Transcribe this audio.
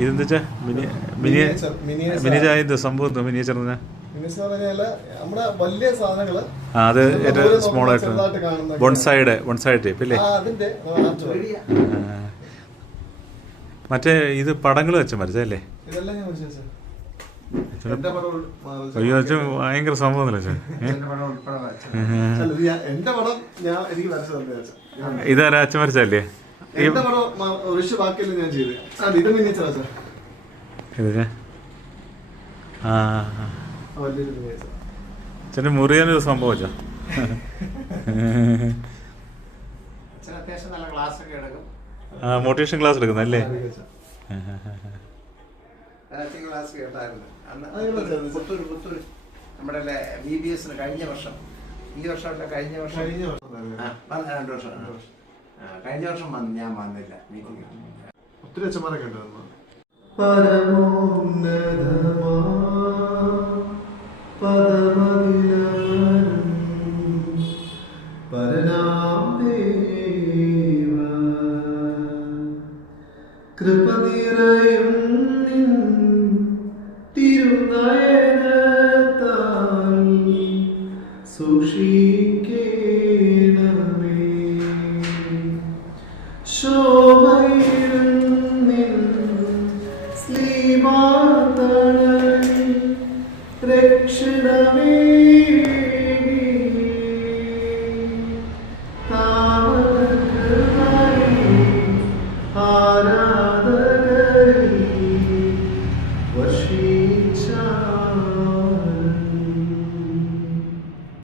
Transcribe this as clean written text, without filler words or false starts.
ഇതെന്താ വെച്ചാ മിനിയേച്ചർ ഇത് സംഭവം മിനിയേച്ചർ എന്ന് പറഞ്ഞാൽ നമ്മുടെ വലിയ സാധനങ്ങള് അത് ഏറ്റവും സ്മോൾ ആയിട്ട് ബോൺസായി ടൈപ്പ് അല്ലേ? മറ്റേ ഇത് പടങ്ങൾ വെച്ച മരിച്ചല്ലേ? അയ്യോ വെച്ചാൽ ഭയങ്കര സംഭവം ഇതാരാ അച്ഛൻ മരിച്ചല്ലേ? അച്ഛൻ്റെ മുറിയാനൊരു സംഭവം വെച്ചാ മോട്ടിവേഷൻ ക്ലാസ് എടുക്കുന്നല്ലേ? നമ്മുടെ BBS കഴിഞ്ഞ വർഷം, ഈ വർഷം കഴിഞ്ഞ വർഷം 2 വർഷം കഴിഞ്ഞ വർഷം ഞാൻ വന്നില്ല മീറ്റിംഗ്. ഒത്തിരി അച്ഛന്മാരൊക്കെ ഉണ്ടായിരുന്നു. കൃപ